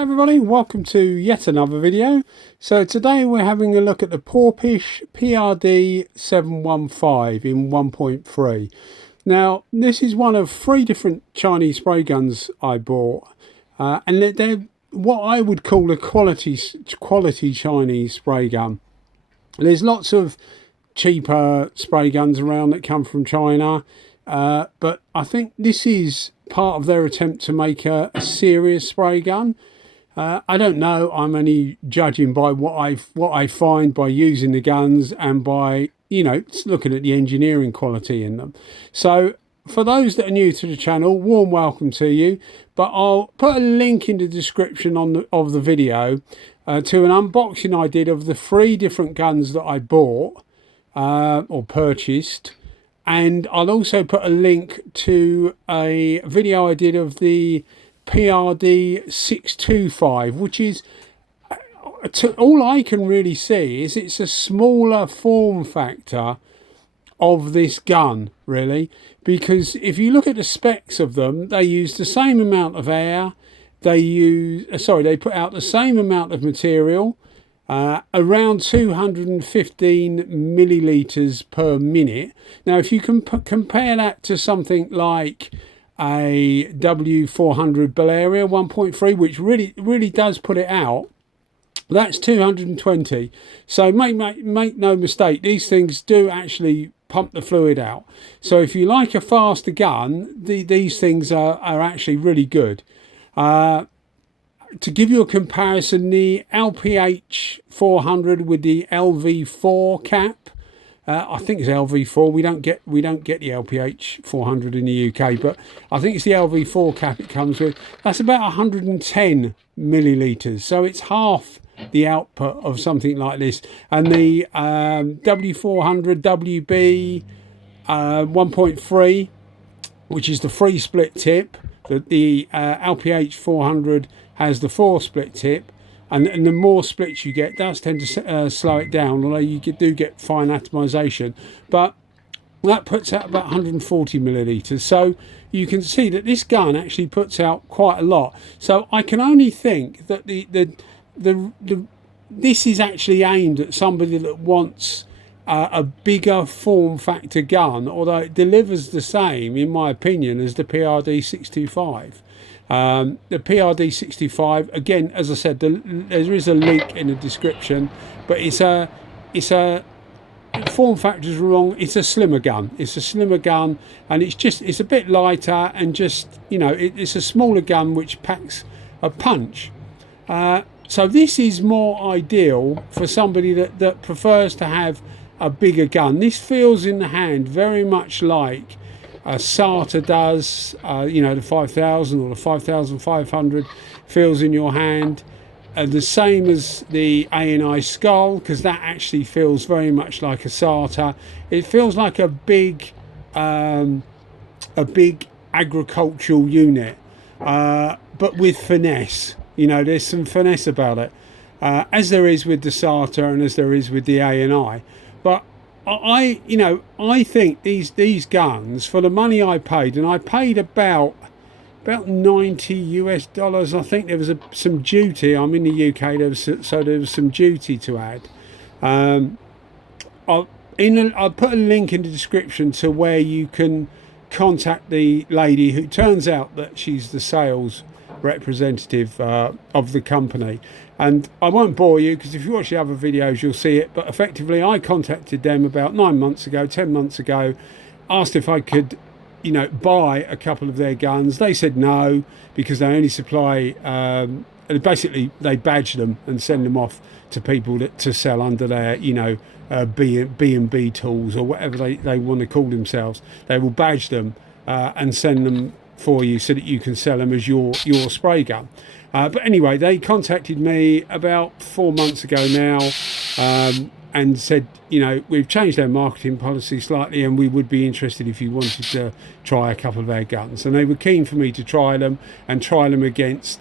Hi everybody, welcome to yet another video. So today we're having a look at the Porphis PRD715 in 1.3. Now this is one of 3 different Chinese spray guns I bought, and they're what I would call a quality Chinese spray gun. There's lots of cheaper spray guns around that come from China, but I think this is part of their attempt to make a serious spray gun. I don't know, I'm only judging by what I find by using the guns and by, you know, looking at the engineering quality in them. So for those that are new to the channel, warm welcome to you, but I'll put a link in the description of the video to an unboxing I did of the 3 different guns that I bought or purchased. And I'll also put a link to a video I did of the PRD625, which is, all I can really see is it's a smaller form factor of this gun, really, because if you look at the specs of them, they use the same amount of air, they put out the same amount of material, around 215 milliliters per minute. Now if you can compare that to something like a W400 Balearia 1.3, which really does put it out, that's 220. So make no mistake, these things do actually pump the fluid out. So if you like a faster gun, these things are actually really good. To give you a comparison, the LPH 400 with the LV4 cap, I think it's LV4. We don't get the LPH 400 in the UK, but I think it's the LV4 cap it comes with. That's about 110 milliliters, so it's half the output of something like this. And the W400 WB 1.3, which is the 3 split tip, the LPH 400 has the 4 split tip. And the more splits you get, does tend to slow it down, although you do get fine atomization. But that puts out about 140 milliliters. So you can see that this gun actually puts out quite a lot. So I can only think that this is actually aimed at somebody that wants a bigger form factor gun, although it delivers the same, in my opinion, as the PRD625. The PRD65, again, as I said, there is a link in the description, but it's a form factor's wrong. It's a slimmer gun. It's a slimmer gun, and it's a bit lighter, and just, you know, it's a smaller gun which packs a punch. So this is more ideal for somebody that prefers to have a bigger gun. This feels in the hand very much like SATA does, you know, the 5000 or the 5500 feels in your hand, the same as the ANI Skull, because that actually feels very much like a SATA. It feels like a big agricultural unit, but with finesse. You know, there's some finesse about it, as there is with the SATA and as there is with the ANI. But I think these guns, for the money I paid, and I paid about $90 US. I think there was some duty. I'm in the UK, so there was some duty to add. I'll put a link in the description to where you can contact the lady who turns out that she's the sales representative of the company. And I won't bore you, because if you watch the other videos you'll see it, but effectively I contacted them about 9 months ago, 10 months ago, asked if I could, you know, buy a couple of their guns. They said no, because they only supply, basically they badge them and send them off to people to sell under their, you know, B&B tools or whatever they want to call themselves. They will badge them and send them for you so that you can sell them as your spray gun. But anyway, they contacted me about 4 months ago now, and said, you know, we've changed our marketing policy slightly and we would be interested if you wanted to try a couple of our guns. And they were keen for me to try them and try them against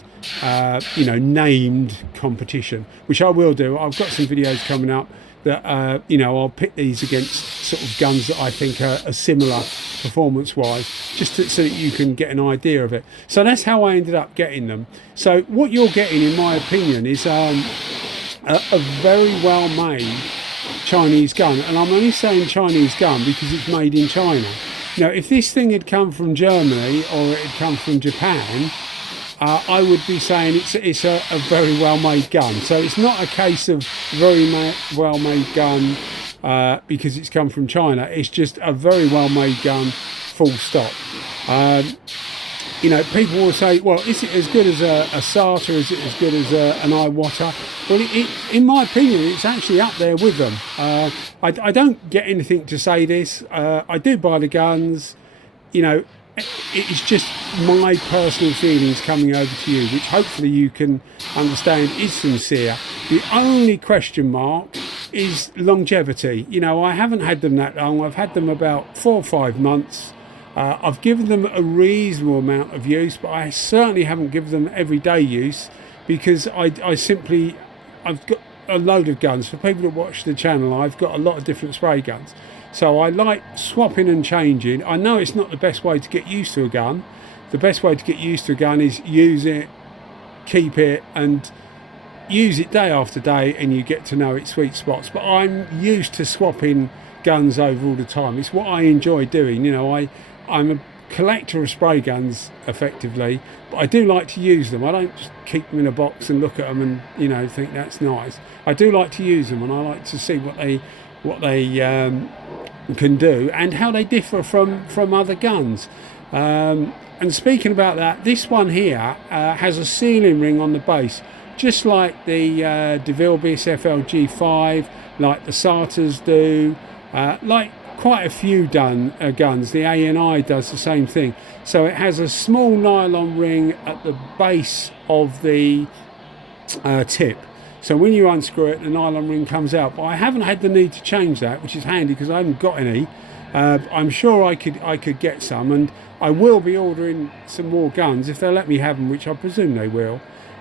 you know, named competition, which I will do. I've got some videos coming up that you know, I'll pit these against sort of guns that I think are similar performance wise, just so that you can get an idea of it. So that's how I ended up getting them. So what you're getting, in my opinion, is a very well made Chinese gun, and I'm only saying Chinese gun because it's made in China. Now, if this thing had come from Germany or it had come from Japan, I would be saying it's a very well made gun. So it's not a case of very well made gun because it's come from China. It's just a very well made gun, full stop. You know, people will say, well, is it as good as a SATA? Is it as good as an Iwata? Well, in my opinion, it's actually up there with them. I don't get anything to say this. I do buy the guns. You know, it's just my personal feelings coming over to you, which hopefully you can understand is sincere. The only question mark is longevity. You know, I haven't had them that long. I've had them about 4 or 5 months. I've given them a reasonable amount of use, but I certainly haven't given them everyday use because I've got a load of guns. For people that watch the channel, I've got a lot of different spray guns. So I like swapping and changing. I know it's not the best way to get used to a gun. The best way to get used to a gun is use it, keep it, and use it day after day, and you get to know its sweet spots. But I'm used to swapping guns over all the time. It's what I enjoy doing. You know, I'm a collector of spray guns effectively, but I do like to use them. I don't just keep them in a box and look at them and, you know, think that's nice. I do like to use them, and I like to see what they can do and how they differ from other guns. And speaking about that, this one here has a sealing ring on the base, just like the DeVille FLG5, like the SATAs do, like quite a few guns. The ANI does the same thing. So it has a small nylon ring at the base of the tip. So when you unscrew it, the nylon ring comes out. But I haven't had the need to change that, which is handy because I haven't got any. I'm sure I could get some, and I will be ordering some more guns if they'll let me have them, which I presume they will.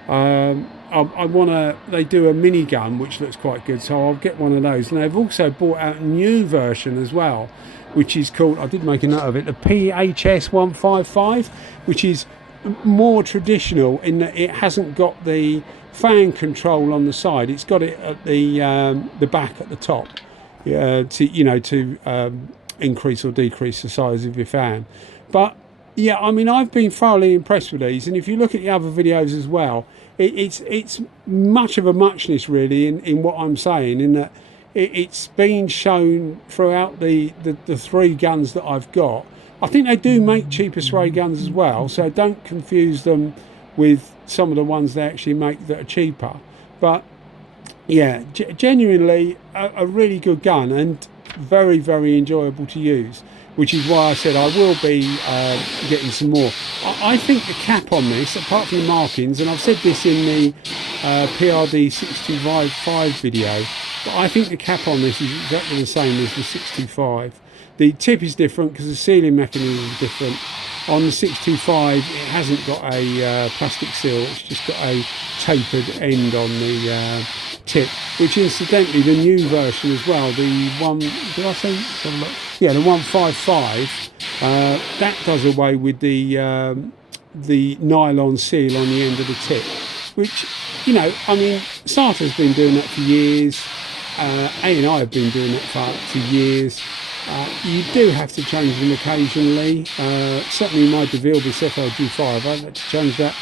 They do a mini gun which looks quite good, so I'll get one of those. And they've also brought out a new version as well, which is called, I did make a note of it, the PHS155, which is more traditional in that it hasn't got the fan control on the side. It's got it at the back at the top, to increase or decrease the size of your fan. But yeah, I mean, I've been thoroughly impressed with these, and if you look at the other videos as well, it's much of a muchness really in what I'm saying, in that it's been shown throughout the 3 guns that I've got. I think they do make cheaper spray guns as well, so don't confuse them with some of the ones they actually make that are cheaper. But yeah, genuinely a really good gun and very, very enjoyable to use, which is why I said I will be getting some more. I think the cap on this, apart from the markings, and I've said this in the PRD715 video, but I think the cap on this is exactly the same as the 625. The tip is different because the sealing mechanism is different. On the 625, it hasn't got a plastic seal, it's just got a tapered end on the tip, which incidentally, the new version as well, the one, did I say? Yeah, the 155, that does away with the nylon seal on the end of the tip, which, you know, I mean, SATA's been doing that for years, A&I have been doing it for years. You do have to change them occasionally. Certainly my DeVille FLG5, I've had to change that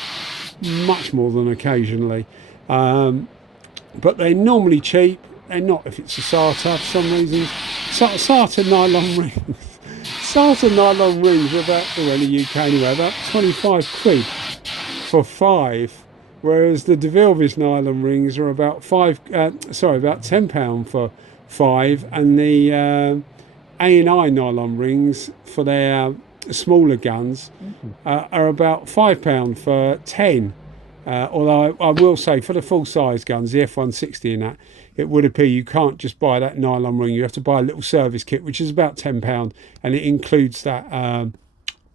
much more than occasionally. But they're normally cheap. They're not if it's a SATA for some reason. SATA nylon rings. SATA nylon rings are about, well, in the UK anyway, about 25 quid for 5. Whereas the DeVille nylon rings are about about £10 for 5, and the A&I nylon rings for their smaller guns are about £5 for 10. Although I will say for the full size guns, the F160 and that, it would appear you can't just buy that nylon ring. You have to buy a little service kit, which is about £10, and it includes that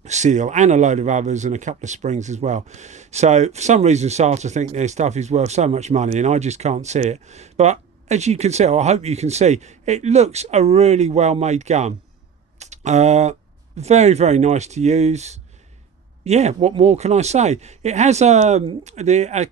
seal and a load of others and a couple of springs as well. So for some reason SATA think their stuff is worth so much money, and I just can't see it. But as you can see, or I hope you can see, it looks a really well made gun. very, very nice to use. Yeah, what more can I say? It has a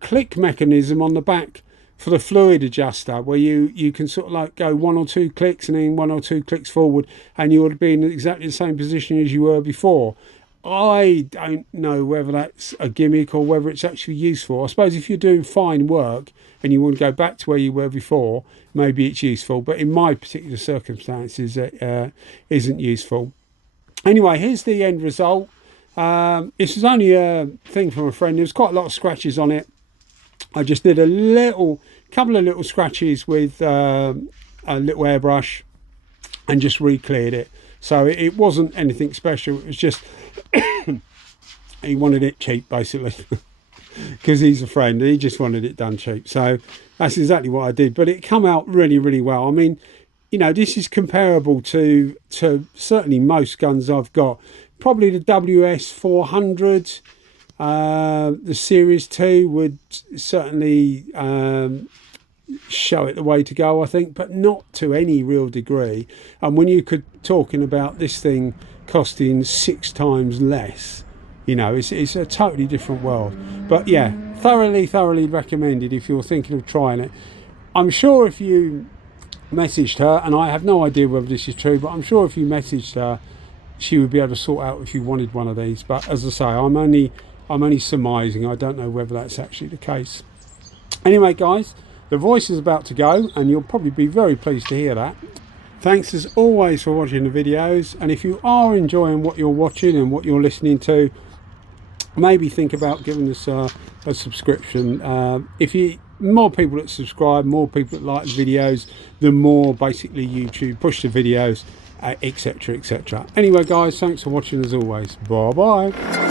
click mechanism on the back for the fluid adjuster, where you can sort of like go 1 or 2 clicks and then 1 or 2 clicks forward, and you would be in exactly the same position as you were before. I don't know whether that's a gimmick or whether it's actually useful. I suppose if you're doing fine work and you want to go back to where you were before, maybe it's useful. But in my particular circumstances, it isn't useful. Anyway, here's the end result. This was only a thing from a friend. There's quite a lot of scratches on it. I just did a couple of little scratches with a little airbrush and just re-cleared it. So it wasn't anything special. It was just he wanted it cheap, basically, because he's a friend. He just wanted it done cheap. So that's exactly what I did. But it come out really, really well. I mean, you know, this is comparable to certainly most guns I've got. Probably the WS400, the Series 2 would certainly show it the way to go, I think, but not to any real degree. And when you could talking about this thing costing 6 times less, you know, it's a totally different world. But yeah, thoroughly recommended if you're thinking of trying it. I'm sure if you messaged her, and I have no idea whether this is true, but I'm sure if you messaged her, she would be able to sort out if you wanted one of these. But as I say, I'm only surmising. I don't know whether that's actually the case. Anyway, guys, the voice is about to go, and you'll probably be very pleased to hear that. Thanks as always for watching the videos, and if you are enjoying what you're watching and what you're listening to, maybe think about giving us a subscription. More people that subscribe, more people that like the videos, the more basically YouTube push the videos, etc. Anyway, guys, thanks for watching as always. Bye bye.